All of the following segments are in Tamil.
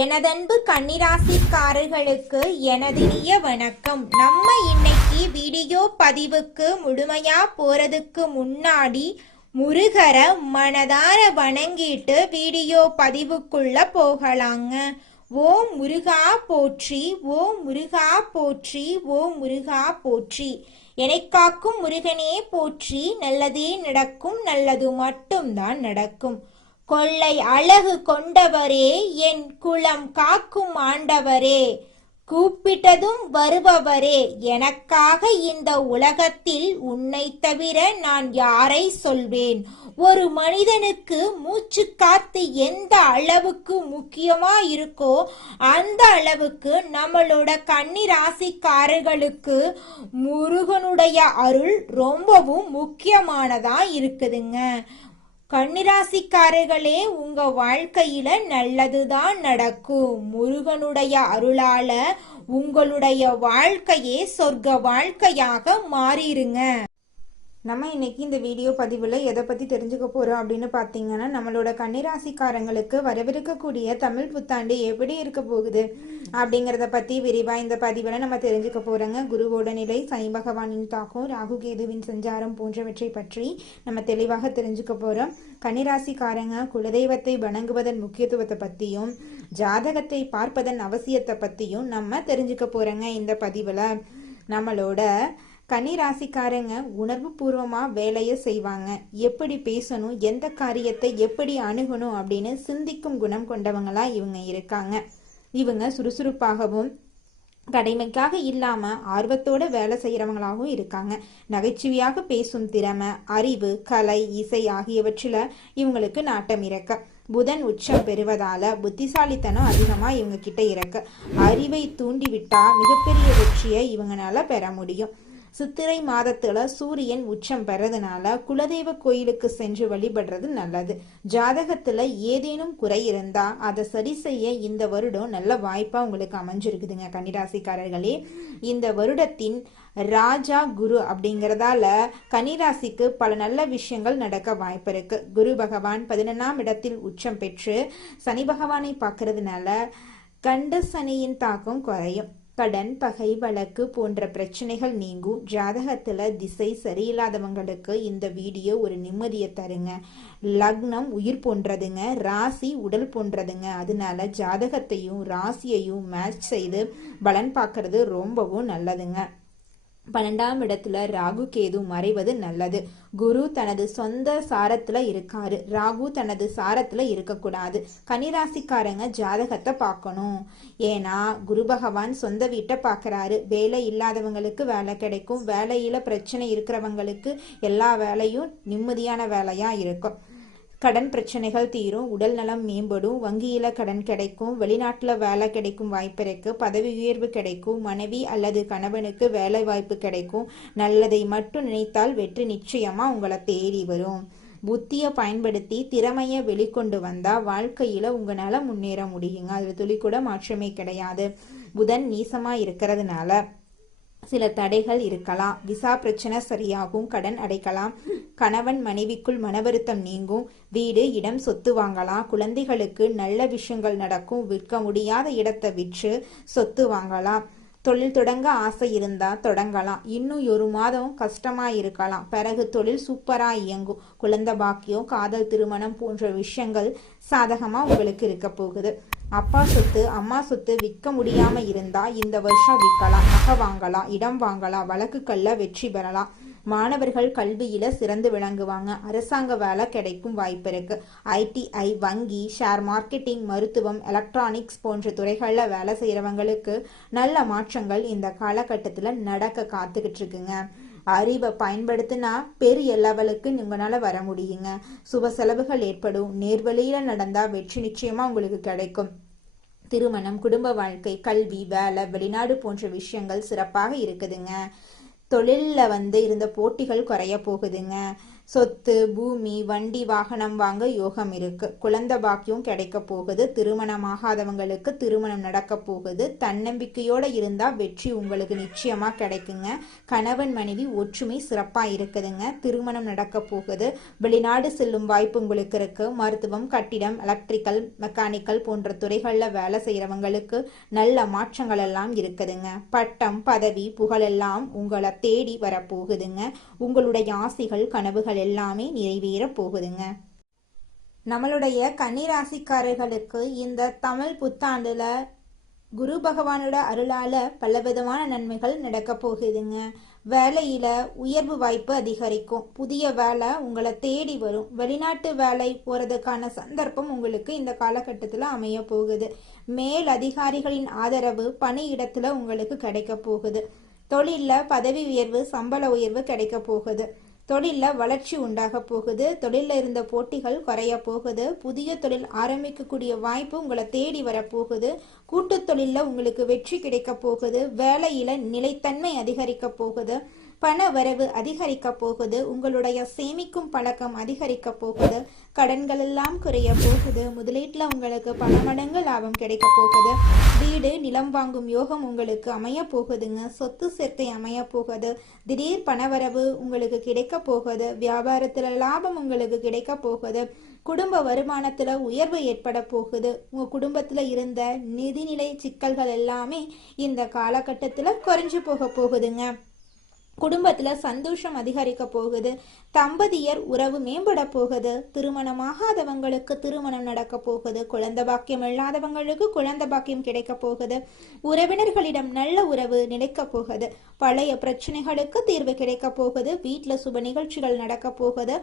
எனதன்பு கன்னிராசிக்காரர்களுக்கு எனதினிய வணக்கம். நம்ம இன்னைக்கு வீடியோ பதிவுக்கு முழுமையா போறதுக்கு முன்னாடி முருகர மனதார வணங்கிட்டு வீடியோ பதிவுக்குள்ள போகலாங்க. ஓம் முருகா போற்றி, ஓம் முருகா போற்றி, ஓம் முருகா போற்றி. என்னை காக்கும் முருகனே போற்றி. நல்லதே நடக்கும், நல்லது மட்டும்தான் நடக்கும். கொள்ளை அழகு கொண்டவரே, என் குலம் காக்கும் ஆண்டவரே, கூப்பிட்டதும் வருபவரே, எனக்காக இந்த உலகத்தில் உன்னை தவிர நான் யாரை சொல்வேன்? ஒரு மனிதனுக்கு மூச்சு காத்து எந்த அளவுக்கு முக்கியமா இருக்கோ அந்த அளவுக்கு நம்மளோட கன்னி ராசிக்காரர்களுக்கு முருகனுடைய அருள் ரொம்பவும் முக்கியமானதா இருக்குதுங்க. கன்னிராசிக்காரர்களே, உங்க வாழ்க்கையில நல்லதுதான் நடக்கும். முருகனுடைய அருளால உங்களுடைய வாழ்க்கையே சொர்க்க வாழ்க்கையாக மாறிடுங்க. நம்ம இன்னைக்கு இந்த வீடியோ பதிவில் எதை பற்றி தெரிஞ்சுக்க போகிறோம் அப்படின்னு பார்த்தீங்கன்னா, நம்மளோட கன்னிராசிக்காரங்களுக்கு வரவிருக்கக்கூடிய தமிழ் புத்தாண்டு எப்படி இருக்க போகுது அப்படிங்கிறத பற்றி விரிவாக இந்த பதிவில் நம்ம தெரிஞ்சுக்க போகிறோங்க. குருவோட நிலை, சனி பகவானின் தாக்கம், ராகு கேதுவின் சஞ்சாரம் போன்றவற்றை பற்றி நம்ம தெளிவாக தெரிஞ்சுக்க போகிறோம். கன்னிராசிக்காரங்க குலதெய்வத்தை வணங்குவதன் முக்கியத்துவத்தை பற்றியும் ஜாதகத்தை பார்ப்பதன் அவசியத்தை பற்றியும் நம்ம தெரிஞ்சுக்க போகிறோங்க. இந்த பதிவில் நம்மளோட கன்னிராசிக்காரங்க உணர்வு பூர்வமா வேலையை செய்வாங்க. எப்படி பேசணும், எந்த காரியத்தை எப்படி அணுகணும் அப்படின்னு சிந்திக்கும் குணம் கொண்டவங்களா இவங்க இருக்காங்க. இவங்க சுறுசுறுப்பாகவும் கடமைக்காக இல்லாம ஆர்வத்தோட வேலை செய்யறவங்களாகவும் இருக்காங்க. நகைச்சுவையாக பேசும் திறமை, அறிவு, கலை, இசை ஆகியவற்றில இவங்களுக்கு நாட்டம் இருக்க. புதன் உச்சம் பெறுவதால புத்திசாலித்தனம் அதிகமா இவங்க கிட்ட இருக்க. அறிவை தூண்டிவிட்டா மிகப்பெரிய வெற்றியை இவங்களால பெற முடியும். சித்திரை மாதத்துல சூரியன் உச்சம் பெறதுனால குலதெய்வ கோயிலுக்கு சென்று வழிபடுறது நல்லது. ஜாதகத்துல ஏதேனும் குறை இருந்தா அதை சரி செய்ய இந்த வருடம் நல்ல வாய்ப்பா உங்களுக்கு அமைஞ்சிருக்குதுங்க. கன்னிராசிக்காரர்களே, இந்த வருடத்தின் ராஜா குரு அப்படிங்கிறதால கன்னிராசிக்கு பல நல்ல விஷயங்கள் நடக்க வாய்ப்பு இருக்கு. குரு பகவான் 11ஆம் இடத்தில் உச்சம் பெற்று சனி பகவானை பார்க்கறதுனால கண்ட சனியின் தாக்கம் குறையும். கடன், பகை, வழக்கு போன்ற பிரச்சனைகள் நீங்கும். ஜாதகத்துல திசை சரியில்லாதவங்களுக்கு இந்த வீடியோ ஒரு நிம்மதியை தருங்க. லக்னம் உயிர் போன்றதுங்க, ராசி உடல் போன்றதுங்க. அதனால ஜாதகத்தையும் ராசியையும் மேட்ச் செய்து பலன் பார்க்கறது ரொம்பவும் நல்லதுங்க. 12ஆம் இடத்துல ராகு கேது மறைவது நல்லது. குரு தனது சொந்த சாரத்துல இருக்காரு, ராகு தனது சாரத்துல இருக்கக்கூடாது. கன்னிராசிக்காரங்க ஜாதகத்தை பார்க்கணும். ஏன்னா குரு பகவான் சொந்த வீட்டை பார்க்கறாரு. வேலை இல்லாதவங்களுக்கு வேலை கிடைக்கும். வேலையில பிரச்சனை இருக்கிறவங்களுக்கு எல்லா வேலையும் நிம்மதியான வேலையா இருக்கும். கடன் பிரச்சனைகள் தீரும். உடல் நலம் மேம்படும். வங்கியில கடன் கிடைக்கும். வெளிநாட்டுல வேலை கிடைக்கும் வாய்ப்பு இருக்கு. பதவி உயர்வு கிடைக்கும். மனைவி அல்லது கணவனுக்கு வேலை வாய்ப்பு கிடைக்கும். நல்லதை மட்டும் நினைத்தால் வெற்றி நிச்சயமா உங்களை தேடி வரும். புத்தியை பயன்படுத்தி திறமையை வெளிக்கொண்டு வந்தா வாழ்க்கையில உங்களால முன்னேற முடியுங்க. அதுல துளி கூட மாற்றமே கிடையாது. புதன் நீசமா இருக்கிறதுனால சில தடைகள் இருக்கலாம். விசா பிரச்சனை சரியாகும். கடன் அடைக்கலாம். கணவன் மனைவிக்குள் மனவருத்தம் நீங்கும். வீடு, இடம், சொத்து வாங்கலாம். குழந்தைகளுக்கு நல்ல விஷயங்கள் நடக்கும். விற்க முடியாத இடத்தை விற்று சொத்து வாங்கலாம். தொழில் தொடங்க ஆசை இருந்தா தொடங்கலாம். இன்னும் ஒரு மாதம் கஷ்டமா இருக்கலாம். பிறகு தொழில் சூப்பரா இயங்கும். குழந்தை பாக்கியம், காதல், திருமணம் போன்ற விஷயங்கள் சாதகமா உங்களுக்கு இருக்க போகுது. அப்பா சொத்து, அம்மா சொத்து விற்க முடியாம இருந்தா இந்த வருஷம் விற்கலாம். நகை வாங்கலாம், இடம் வாங்கலாம். வழக்குகள்ல வெற்றி பெறலாம். மாணவர்கள் கல்வியில சிறந்து விளங்குவாங்க. அரசாங்க வேலை கிடைக்கும் வாய்ப்பு இருக்கு. ஐடிஐ, வங்கி, ஷேர் மார்க்கெட்டிங், மருத்துவம், எலக்ட்ரானிக்ஸ் போன்ற துறைகள்ல வேலை செய்யறவங்களுக்கு நல்ல மாற்றங்கள் இந்த காலகட்டத்துல நடக்க காத்துக்கிட்டு இருக்குங்க. அறிவை பயன்படுத்தினா பெரிய லெவலுக்கு உங்களால வர முடியுங்க. சுப செலவுகள் ஏற்படும். நேர்வழியில நடந்தா வெற்றி நிச்சயமா உங்களுக்கு கிடைக்கும். திருமணம், குடும்ப வாழ்க்கை, கல்வி, வேலை, வெளிநாடு போன்ற விஷயங்கள் சிறப்பாக இருக்குதுங்க. தொழிலில் இருந்த போட்டிகள் குறைய போகுதுங்க. சொத்து, பூமி, வண்டி, வாகனம் வாங்க யோகம் இருக்கு. குழந்தை பாக்கியம் கிடைக்க போகுது. திருமணமாகாதவங்களுக்கு திருமணம் நடக்க போகுது. தன்னம்பிக்கையோட இருந்தா வெற்றி உங்களுக்கு நிச்சயமா கிடைக்குங்க. கணவன் மனைவி ஒற்றுமை சிறப்பா இருக்குதுங்க. திருமணம் நடக்க போகுது. வெளிநாடு செல்லும் வாய்ப்பு உங்களுக்கு இருக்கு. மருத்துவம், கட்டிடம், எலக்ட்ரிக்கல், மெக்கானிக்கல் போன்ற துறைகள்ல வேலை செய்யறவங்களுக்கு நல்ல மாற்றங்கள் எல்லாம் இருக்குதுங்க. பட்டம், பதவி, புகழ் எல்லாம் உங்களை தேடி வரப்போகுதுங்க. உங்களுடைய ஆசைகள், கனவுகள் எல்லாமே நிறைவேற போகுதுங்க. நம்மளுடைய கன்னிராசிக்காரர்களுக்கு இந்த தமிழ் புத்தாண்டுல குரு பகவானோட அருளால பலவிதமான நன்மைகள் நடக்க போகுதுங்க. வேலையில உயர்வு வாய்ப்பு அதிகரிக்கும். புதிய வேலை உங்களை தேடி வரும். வெளிநாட்டு வேலை போறதுக்கான சந்தர்ப்பம் உங்களுக்கு இந்த காலகட்டத்தில் அமைய போகுது. மேல் அதிகாரிகளின் ஆதரவு பணியிடத்துல உங்களுக்கு கிடைக்க போகுது. தொழில்ல பதவி உயர்வு, சம்பள உயர்வு கிடைக்க போகுது. தொழில்ல வளர்ச்சி உண்டாக போகுது. தொழில்ல இருந்த போட்டிகள் குறைய போகுது. புதிய தொழில் ஆரம்பிக்கக்கூடிய வாய்ப்பு உங்களை தேடி வரப்போகுது. கூட்டு தொழில்ல உங்களுக்கு வெற்றி கிடைக்க போகுது. வேலையில நிலைத்தன்மை அதிகரிக்க போகுது. பண வரவு அதிகரிக்க போகுது. உங்களுடைய சேமிக்கும் பழக்கம் அதிகரிக்க போகுது. கடன்கள் எல்லாம் குறைய போகுது. முதலீட்டுல உங்களுக்கு பல மடங்கு லாபம் கிடைக்க போகுது. வீடு, நிலம் வாங்கும் யோகம் உங்களுக்கு அமைய போகுதுங்க. சொத்து சேர்க்கை அமைய போகுது. திடீர் பணவரவு உங்களுக்கு கிடைக்க போகுது. வியாபாரத்துல லாபம் உங்களுக்கு கிடைக்க போகுது. குடும்ப வருமானத்துல உயர்வு ஏற்பட போகுது. உங்க குடும்பத்துல இருந்த நிதிநிலை சிக்கல்கள் எல்லாமே இந்த காலகட்டத்துல குறைஞ்சு போக போகுதுங்க. குடும்பத்துல சந்தோஷம் அதிகரிக்க போகுது. தம்பதியர் உறவு மேம்பட போகுது. திருமணமாகாதவங்களுக்கு திருமணம் நடக்க போகுது. குழந்தை பாக்கியம் இல்லாதவங்களுக்கு குழந்தை பாக்கியம் கிடைக்க போகுது. உறவினர்களிடம் நல்ல உறவு நிலைக்க போகுது. பழைய பிரச்சனைகளுக்கு தீர்வு கிடைக்க போகுது. வீட்டுல சுப நிகழ்ச்சிகள் நடக்க போகுது.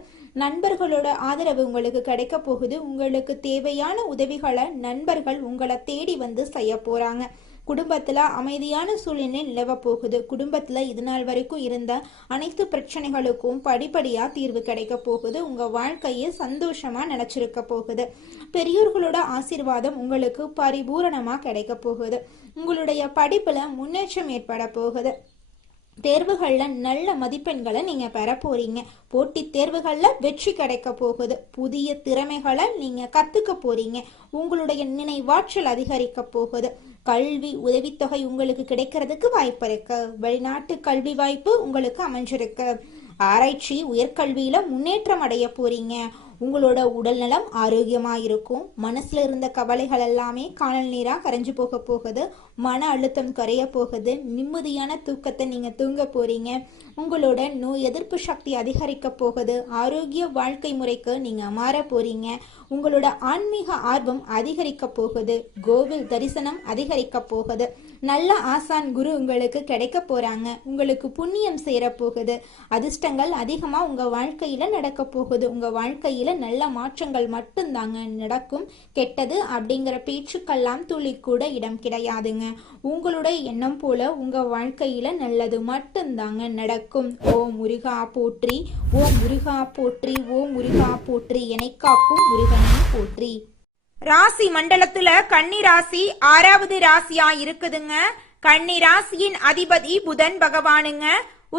நண்பர்களோட ஆதரவு உங்களுக்கு கிடைக்க போகுது. உங்களுக்கு தேவையான உதவிகளை நண்பர்கள் உங்களை தேடி வந்து செய்ய போறாங்க. குடும்பத்துல அமைதியான சூழ்நிலை நிலவ போகுது. குடும்பத்துல இது நாள் வரைக்கும் இருந்த அனைத்து பிரச்சனைகளுக்கும் படிப்படியா தீர்வு கிடைக்க போகுது. உங்க வாழ்க்கையை சந்தோஷமா நினைச்சிருக்க போகுது. பெரியோர்களோட ஆசீர்வாதம் உங்களுக்கு பரிபூரணமா கிடைக்க போகுது. உங்களுடைய படிப்புல முன்னேற்றம் ஏற்பட போகுது. தேர்வுகள்ல நல்ல மதிப்பெண்களை நீங்க பெற போறீங்க. போட்டித் தேர்வுகள்ல வெற்றி கிடைக்க போகுது. புதிய திறமைகளை நீங்க கத்துக்க போறீங்க. உங்களுடைய நினைவாற்றல் அதிகரிக்க போகுது. கல்வி உதவித்தொகை உங்களுக்கு கிடைக்கிறதுக்கு வாய்ப்பு இருக்கு. வெளிநாட்டு கல்வி வாய்ப்பு உங்களுக்கு அமைஞ்சிருக்கு. ஆராய்ச்சி, உயர்கல்வியில முன்னேற்றம் அடைய போறீங்க. உங்களோட உடல்நலம் ஆரோக்கியமா இருக்கும். மனசுல இருந்த கவலைகள் எல்லாமே காணல் நீரா கரைஞ்சு போக போகுது. மன அழுத்தம் குறைய போகுது. நிம்மதியான தூக்கத்தை நீங்க தூங்க போறீங்க. உங்களோட நோய் எதிர்ப்பு சக்தி அதிகரிக்க போகுது. ஆரோக்கிய வாழ்க்கை முறைக்கு நீங்க மாற போறீங்க. உங்களோட ஆன்மீக ஆர்வம் அதிகரிக்க போகுது. கோவில் தரிசனம் அதிகரிக்க போகுது. நல்ல ஆசான் குரு உங்களுக்கு கிடைக்க போறாங்க. உங்களுக்கு புண்ணியம் சேர போகுது. அதிர்ஷ்டங்கள் அதிகமா உங்க வாழ்க்கையில நடக்க போகுது. உங்க வாழ்க்கையில நல்ல மாற்றங்கள் மட்டும்தாங்க நடக்கும். கெட்டது அப்படிங்கிற பேச்சுக்கெல்லாம் துளி கூட இடம் கிடையாதுங்க. உங்களுடைய எண்ணம் போல உங்க வாழ்க்கையில நல்லது மட்டும்தாங்க நடக்கும். ஓம் முருகா போற்றி, ஓம் முருகா போற்றி, ஓம் முருகா போற்றி, என்னை காக்கும் முருகனை போற்றி. ராசி மண்டலத்துல கன்னி ராசி 6வது ராசியா இருக்குதுங்க. கன்னி ராசியின் அதிபதி புதன் பகவானுங்க.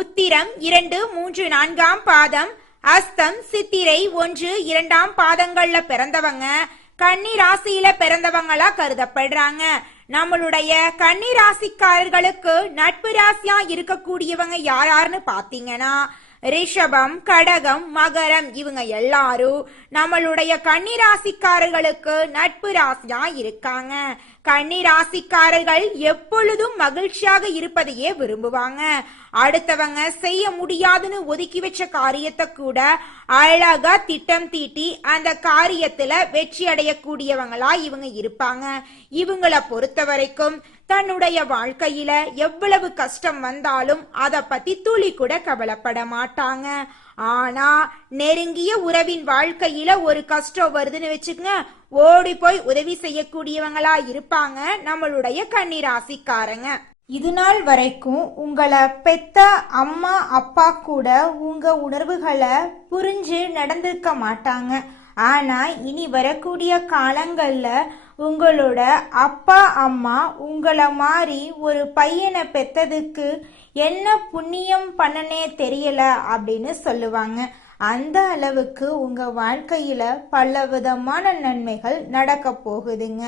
உத்திரம் 2, 3, 4ஆம் பாதம், அஸ்தம், சித்திரை 1, 2ஆம் பாதங்கள்ல பிறந்தவங்க கன்னி ராசியில பிறந்தவங்களா கருதப்படுறாங்க. நம்மளுடைய கன்னி ராசிக்காரர்களுக்கு நட்பு ராசியா இருக்கக்கூடியவங்க யாருன்னு பாத்தீங்கன்னா ரிஷபம், கடகம், மகரம் இவங்க எல்லாரும் நம்மளுடைய கன்னி ராசிக்காரர்களுக்கு நட்பு ராசியா இருக்காங்க. கன்னி ராசிக்காரர்கள் எப்பொழுதும் மகிழ்ச்சியாக இருப்பதையே விரும்புவாங்க. அடுத்தவங்க செய்ய முடியாதுன்னு ஒதுக்கி வச்ச காரியத்தை கூட அழகா திட்டம் தீட்டி அந்த காரியத்துல வெற்றி அடையக்கூடியவங்களா இவங்க இருப்பாங்க. இவங்களை பொறுத்த வரைக்கும் தன்னுடைய வாழ்க்கையில எவ்வளவு கஷ்டம் வந்தாலும் அத பத்தி துளி கூட கவலைப்பட மாட்டாங்க. ஆனா நெருங்கிய உறவின் வாழ்க்கையில ஒரு கஷ்டம் வருதுன்னு வச்சுக்கங்க, ஓடி போய் உதவி செய்யக்கூடியவங்களா இருப்பாங்க நம்மளுடைய கன்னி ராசிக்காரங்க. இது நாள் வரைக்கும் உங்களை பெத்த அம்மா அப்பா கூட உங்க உணர்வுகளை புரிஞ்சு நடந்திருக்க மாட்டாங்க. ஆனா இனி வரக்கூடிய காலங்கள்ல உங்களோட அப்பா அம்மா உங்களை மாதிரி ஒரு பையனை பெத்ததுக்கு என்ன புண்ணியம் பண்ணனே தெரியல அப்படின்னு சொல்லுவாங்க. அந்த அளவுக்கு உங்க வாழ்க்கையில பலவிதமான நன்மைகள் நடக்க போகுதுங்க.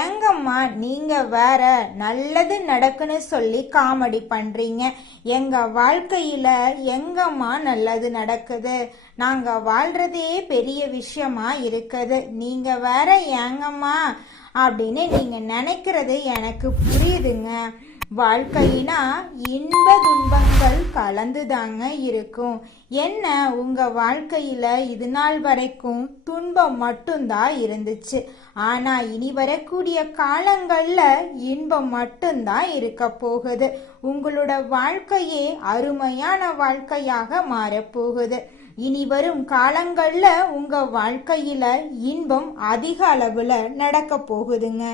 ஏங்கம்மா நீங்க வேற நல்லது நடக்குன்னு சொல்லி காமெடி பண்றீங்க? எங்க வாழ்க்கையில எங்கம்மா நல்லது நடக்குது? நாங்க வாழ்றதே பெரிய விஷயமா இருக்குது, நீங்க வேற ஏங்கம்மா அப்படின்னு நீங்க நினைக்கிறது எனக்கு புரியுதுங்க. வாழ்க்கையினா இன்ப துன்பங்கள் கலந்துதாங்க இருக்கும். என்ன உங்க வாழ்க்கையில இது நாள் வரைக்கும் துன்பம் மட்டும்தான் இருந்துச்சு, ஆனா இனி வரக்கூடிய காலங்கள்ல இன்பம் மட்டும்தான் இருக்க போகுது. உங்களோட வாழ்க்கையே அருமையான வாழ்க்கையாக மாறப்போகுது. இனி வரும் காலங்கள்ல உங்க வாழ்க்கையில இன்பம் அதிக அளவுல நடக்க போகுதுங்க.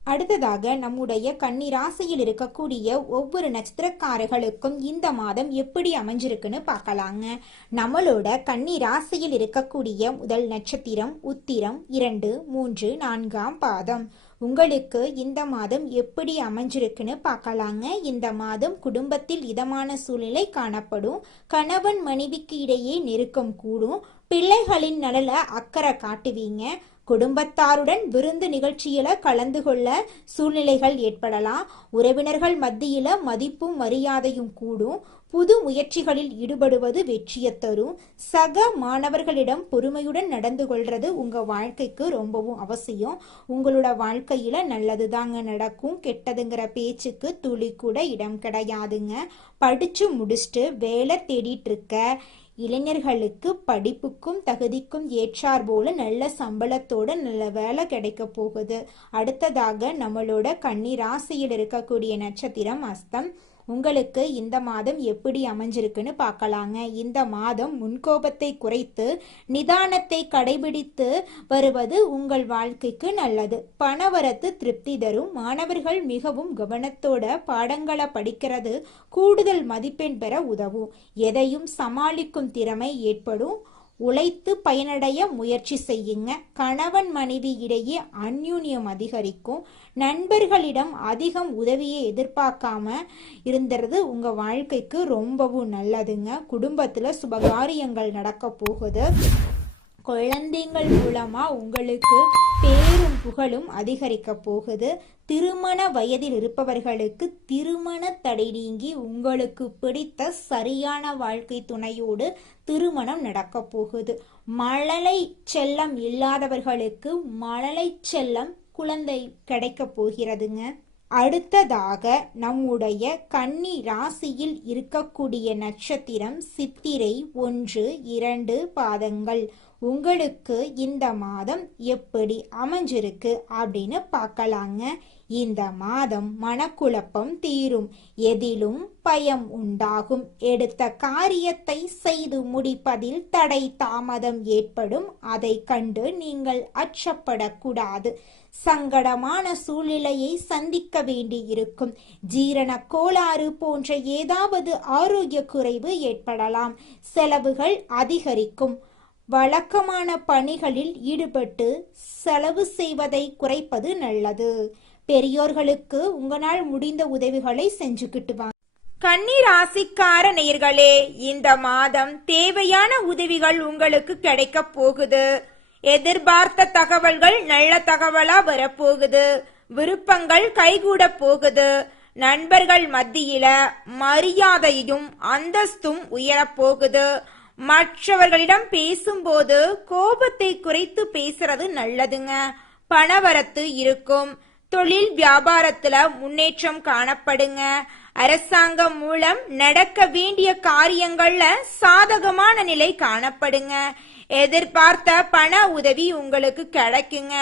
அடுத்ததாக நம்முடைய கன்னி ராசியில் இருக்கக்கூடிய ஒவ்வொரு நட்சத்திரக்காரர்களுக்கும் இந்த மாதம் எப்படி அமைஞ்சிருக்குன்னு பார்க்கலாங்க. நம்மளோட கன்னி ராசியில் இருக்கக்கூடிய முதல் நட்சத்திரம் உத்திரம் 2, 3, 4ஆம் பாதம். உங்களுக்கு இந்த மாதம் எப்படி அமைஞ்சிருக்குன்னு பார்க்கலாங்க. இந்த மாதம் குடும்பத்தில் இதமான சூழ்நிலை காணப்படும். கணவன் மனைவிக்கு இடையே நெருக்கம் கூடும். பிள்ளைகளின் நலல அக்கறை காட்டுவீங்க. குடும்பத்தாருடன் விருந்து நிகழ்ச்சியில கலந்து கொள்ள சூழ்நிலைகள் ஏற்படலாம். உறவினர்கள் மத்தியில மதிப்பும் மரியாதையும் கூடும். புது முயற்சிகளில் ஈடுபடுவது வெற்றியை தரும். சக மாணவர்களிடம் பொறுமையுடன் நடந்து கொள்றது உங்க வாழ்க்கைக்கு ரொம்பவும் அவசியம். உங்களோட வாழ்க்கையில நல்லது தாங்க நடக்கும், கெட்டதுங்கிற பேச்சுக்கு துளி கூட இடம் கிடையாதுங்க. படிச்சு முடிச்சுட்டு வேலை தேடிட்டு இருக்க இளைஞர்களுக்கு படிப்புக்கும் தகுதிக்கும் ஏற்றார் போல நல்ல சம்பளத்தோட நல்ல வேலை கிடைக்க போகுது. அடுத்ததாக நம்மளோட கன்னி ராசியில் இருக்கக்கூடிய நட்சத்திரம் அஸ்தம். உங்களுக்கு இந்த மாதம் எப்படி அமைஞ்சிருக்குன்னு பார்க்கலாங்க. இந்த மாதம் முன்கோபத்தை குறைத்து நிதானத்தை கடைபிடித்து வருவது உங்கள் வாழ்க்கைக்கு நல்லது. பணவரத்து திருப்தி தரும். மாணவர்கள் மிகவும் கவனத்தோட பாடங்களை படிக்கிறது கூடுதல் மதிப்பெண் பெற உதவும். எதையும் சமாளிக்கும் திறமை ஏற்படும். உழைத்து பயனடைய முயற்சி செய்யுங்க. கணவன் மனைவி இடையே அந்யூன்யம் அதிகரிக்கும். நண்பர்களிடம் அதிகம் உதவியை எதிர்பார்க்காம இருந்துறது உங்க வாழ்க்கைக்கு ரொம்பவும் நல்லதுங்க. குடும்பத்துல சுபகாரியங்கள் நடக்க போகுது. குழந்தைகள் மூலமா உங்களுக்கு பேரும் புகழும் அதிகரிக்க போகுது. திருமண வயதில் இருப்பவர்களுக்கு திருமண தடை நீங்கி உங்களுக்கு பிடித்த சரியான வாழ்க்கை துணையோடு திருமணம் நடக்க போகுது. மழலை செல்லம் இல்லாதவர்களுக்கு மழலை செல்லம் குழந்தை கிடைக்க போகிறதுங்க. அடுத்ததாக நம்முடைய கன்னி ராசியில் இருக்கக்கூடிய நட்சத்திரம் சித்திரை 1, 2 பாதங்கள். உங்களுக்கு இந்த மாதம் எப்படி அமைஞ்சிருக்கு அப்படின்னு பார்க்கலாங்க. இந்த மாதம் மனக்குழப்பம் தீரும். எதிலும் பயம் உண்டாகும். எடுத்த காரியத்தை செய்து முடிப்பதில் தடை தாமதம் ஏற்படும். அதை கண்டு நீங்கள் அச்சப்படக்கூடாது. சங்கடமான சூழ்நிலையை சந்திக்க வேண்டி இருக்கும். ஜீரண கோளாறு போன்ற ஏதாவது ஆரோக்கிய குறைவு ஏற்படலாம். செலவுகள் அதிகரிக்கும். வழக்கமான பணிகளில் ஈடுபட்டு செலவு செய்வதை குறைப்பது நல்லது. பெரியோர்களுக்கு உங்களால் முடிந்த உதவிகளை செஞ்சுக்கிட்டு வாங்க. கன்னி ராசிக்கார நேயர்களே, இந்த மாதம் தேவையான உதவிகள் உங்களுக்கு கிடைக்க போகுது. எதிர்பார்த்த தகவல்கள் நல்ல தகவலா வரப்போகுது. விருப்பங்கள் கைகூட போகுது. நண்பர்கள் மத்தியில மரியாதையும் அந்தஸ்தும் உயரப்போகுது. மற்றவர்களிடம் பேசும்போது கோபத்தை குறைத்து பேசுறது நல்லதுங்க. பணவரத்து இருக்கும். தொழில் வியாபாரத்துல முன்னேற்றம் காணப்படுங்க. அரசாங்கம் மூலம் நடக்க வேண்டிய காரியங்கள்ல சாதகமான நிலை காணப்படுங்க. எதிர்பார்த்த பண உதவி உங்களுக்கு கிடைக்குங்க.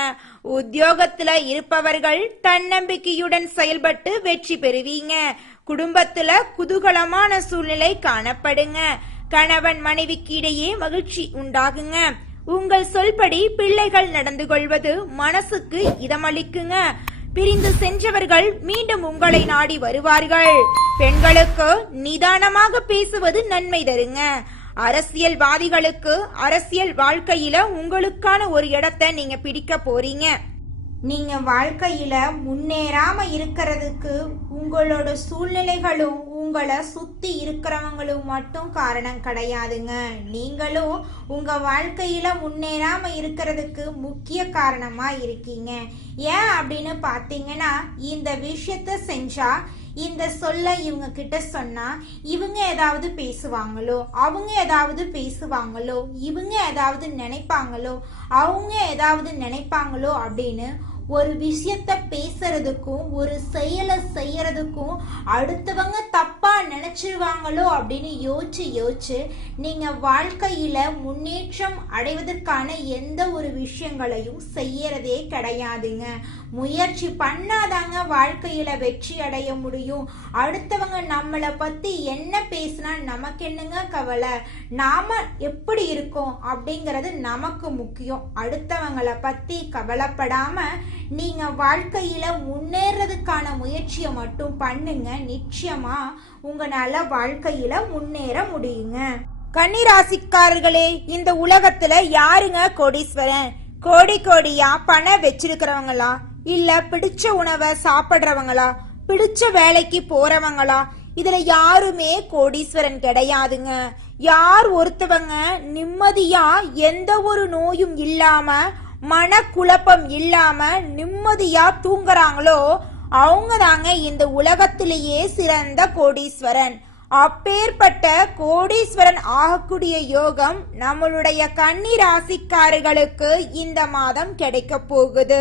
உத்தியோகத்துல இருப்பவர்கள் தன்னம்பிக்கையுடன் செயல்பட்டு வெற்றி பெறுவீங்க. குடும்பத்துல குதூகலமான சூழ்நிலை காணப்படுங்க. கணவன் மனைவிக்கு இடையே மகிழ்ச்சி உண்டாகுங்க. உங்கள் சொல்படி பிள்ளைகள் நடந்து கொள்வது மனசுக்கு இதமளிக்குங்க. பிரிந்து சென்றவர்கள் மீண்டும் உங்களை நாடி வருவார்கள். பெண்களுக்கு நிதானமாக பேசுவது நன்மை தருங்க. அரசியல்வாதிகளுக்கு அரசியல் வாழ்க்கையில உங்களுக்கான ஒரு இடத்தை நீங்க பிடிக்க போறீங்க. நீங்க வாழ்க்கையில முன்னேறாம இருக்கிறதுக்கு உங்களோட சூழ்நிலைகளும் உங்களை சுத்தி இருக்கிறவங்களும் மட்டும் காரணம் கிடையாதுங்க. நீங்களும் உங்க வாழ்க்கையில முன்னேறாம இருக்கிறதுக்கு முக்கிய காரணமா இருக்கீங்க. ஏன் அப்படின்னு பாத்தீங்கன்னா, இந்த விஷயத்த செஞ்சா, இந்த சொல்ல இவங்க கிட்ட சொன்னா இவங்க ஏதாவது பேசுவாங்களோ, அவங்க ஏதாவது பேசுவாங்களோ, இவங்க ஏதாவது நினைப்பாங்களோ, அவங்க ஏதாவது நினைப்பாங்களோ அப்படின்னு ஒரு விஷயத்த பேசுறதுக்கும் ஒரு செயலை செய்யறதுக்கும் அடுத்தவங்க தப்பா நினைச்சிருவாங்களோ அப்படின்னு யோசிச்சு நீங்க வாழ்க்கையில முன்னேற்றம் அடைவதற்கான எந்த ஒரு விஷயங்களையும் செய்யறதே கிடையாதுங்க. முயற்சி பண்ணாதாங்க வாழ்க்கையில வெற்றி அடைய முடியும். அடுத்தவங்க நம்மளை பத்தி என்ன பேசினா நமக்கு என்னங்க கவலை? நாம எப்படி இருக்கோம் அப்படிங்கிறது நமக்கு முக்கியம். அடுத்தவங்களை பத்தி கவலைப்படாம நீங்க வாழ்க்கையில முன்னேறதுக்கான முயற்சியை மட்டும் பண்ணுங்க. நிச்சயமா உங்களால வாழ்க்கையில முன்னேற முடியுங்க. கன்னிராசிக்காரர்களே, இந்த உலகத்துல யாருங்க கோடீஸ்வரன்? கோடி கோடியா பணம் வச்சிருக்கிறவங்களா, இல்ல பிடிச்ச உணவை சாப்பிடுறவங்களா, பிடிச்ச வேலைக்கு போறவங்களா? இதுல யாருமே கோடீஸ்வரன் கிடையாதுங்க. யார் ஒருத்தவங்க நிம்மதியா எந்த ஒரு நோயும் இல்லாம மனக்குழப்பம் இல்லாம நிம்மதியா தூங்குறாங்களோ அவங்க தாங்க இந்த உலகத்திலேயே சிறந்த கோடீஸ்வரன். அப்பேற்பட்ட கோடீஸ்வரன் ஆகக்கூடிய யோகம் நம்மளுடைய கன்னி ராசிக்காரர்களுக்கு இந்த மாதம் கிடைக்க போகுது.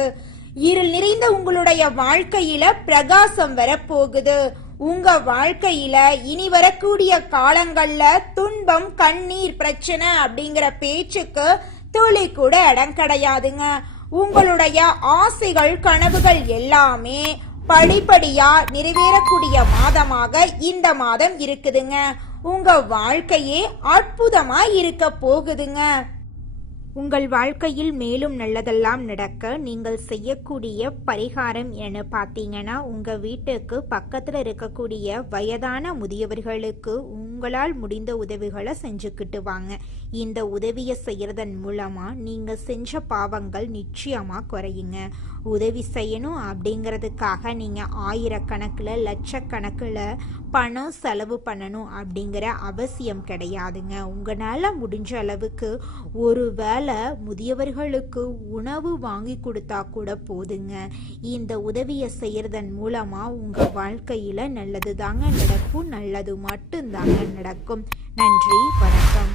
இருள் நிறைந்த உங்களுடைய வாழ்க்கையில பிரகாசம் வரப்போகுது. உங்க வாழ்க்கையில இனி வரக்கூடிய காலங்கள்ல துன்பம், கண்ணீர், பிரச்சனை அப்படிங்கிற பேச்சுக்கு துளி கூட இடம் கிடையாதுங்க. உங்களுடைய ஆசைகள், கனவுகள் எல்லாமே படிப்படியா நிறைவேறக்கூடிய மாதமாக இந்த மாதம் இருக்குதுங்க. உங்க வாழ்க்கையே அற்புதமா இருக்க போகுதுங்க. உங்கள் வாழ்க்கையில் மேலும் நல்லதெல்லாம் நடக்க நீங்கள் செய்யக்கூடிய பரிகாரம் என பார்த்தீங்கன்னா, உங்கள் வீட்டுக்கு பக்கத்தில் இருக்கக்கூடிய வயதான முதியவர்களுக்கு உங்களால் முடிந்த உதவிகளை செஞ்சுக்கிட்டு வாங்க. இந்த உதவியை செய்கிறதன் மூலமாக நீங்கள் செஞ்ச பாவங்கள் நிச்சயமாக குறையுங்க. உதவி செய்யணும் அப்படிங்கிறதுக்காக நீங்கள் ஆயிரக்கணக்கில் லட்சக்கணக்கில் பணம் செலவு பண்ணணும் அப்படிங்கிற அவசியம் கிடையாதுங்க. உங்களால் முடிஞ்ச அளவுக்கு ஒரு முதியவர்களுக்கு உணவு வாங்கி கொடுத்தா கூட போதுங்க. இந்த உதவியை செய்யறதன் மூலமா உங்க வாழ்க்கையில நல்லது தாங்க நடக்கும். நல்லது மட்டும்தாங்க நடக்கும். நன்றி, வணக்கம்.